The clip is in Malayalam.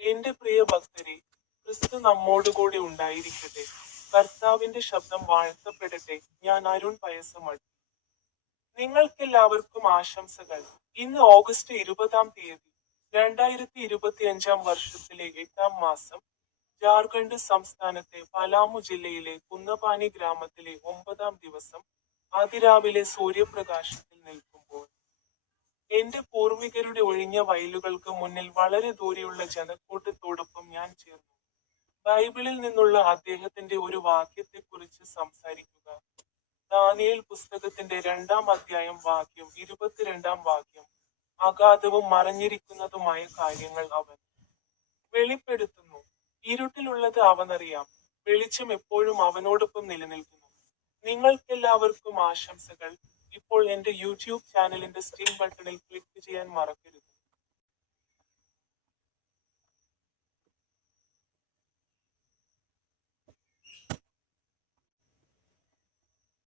എന്റെ പ്രിയ ഭക്തരെ ക്രിസ്തു നമ്മോടുകൂടി ഉണ്ടായിരിക്കട്ടെ. കർത്താവിന്റെ ശബ്ദം വാഴ്ത്തപ്പെടട്ടെ. ഞാൻ അരുൺ പയസമടി നിങ്ങൾക്കെല്ലാവർക്കും ആശംസകൾ. ഇന്ന് ഓഗസ്റ്റ് ഇരുപതാം തീയതി രണ്ടായിരത്തി ഇരുപത്തി അഞ്ചാം വർഷത്തിലെ എട്ടാം മാസം ജാർഖണ്ഡ് സംസ്ഥാനത്തെ പലാമു ജില്ലയിലെ കുന്നപാനി ഗ്രാമത്തിലെ ഒമ്പതാം ദിവസം അതിരാവിലെ സൂര്യപ്രകാശത്തിൽ നിൽക്കുമ്പോൾ എന്റെ പൂർവികരുടെ ഒഴിഞ്ഞ വയലുകൾക്ക് മുന്നിൽ വളരെ ദൂരെയുള്ള ജനക്കൂട്ടത്തോടൊപ്പം ഞാൻ ചേർന്നു. ബൈബിളിൽ നിന്നുള്ള അദ്ദേഹത്തിന്റെ ഒരു വാക്യത്തെക്കുറിച്ച് സംസാരിക്കുക. ദാനിയേൽ പുസ്തകത്തിന്റെ രണ്ടാം അധ്യായം വാക്യം ഇരുപത്തിരണ്ടാം വാക്യം അഗാധവും മറഞ്ഞിരിക്കുന്നതുമായ കാര്യങ്ങൾ അവൻ വെളിപ്പെടുത്തുന്നു. ഇരുട്ടിലുള്ളത് അവനറിയാം വെളിച്ചം എപ്പോഴും അവനോടൊപ്പം നിലനിൽക്കുന്നു. നിങ്ങൾക്കെല്ലാവർക്കും ആശംസകൾ. ഇപ്പോൾ എന്റെ യൂട്യൂബ് ചാനലിന്റെ സ്ട്രീം ബട്ടണിൽ ക്ലിക്ക് ചെയ്യാൻ മറക്കരുത്.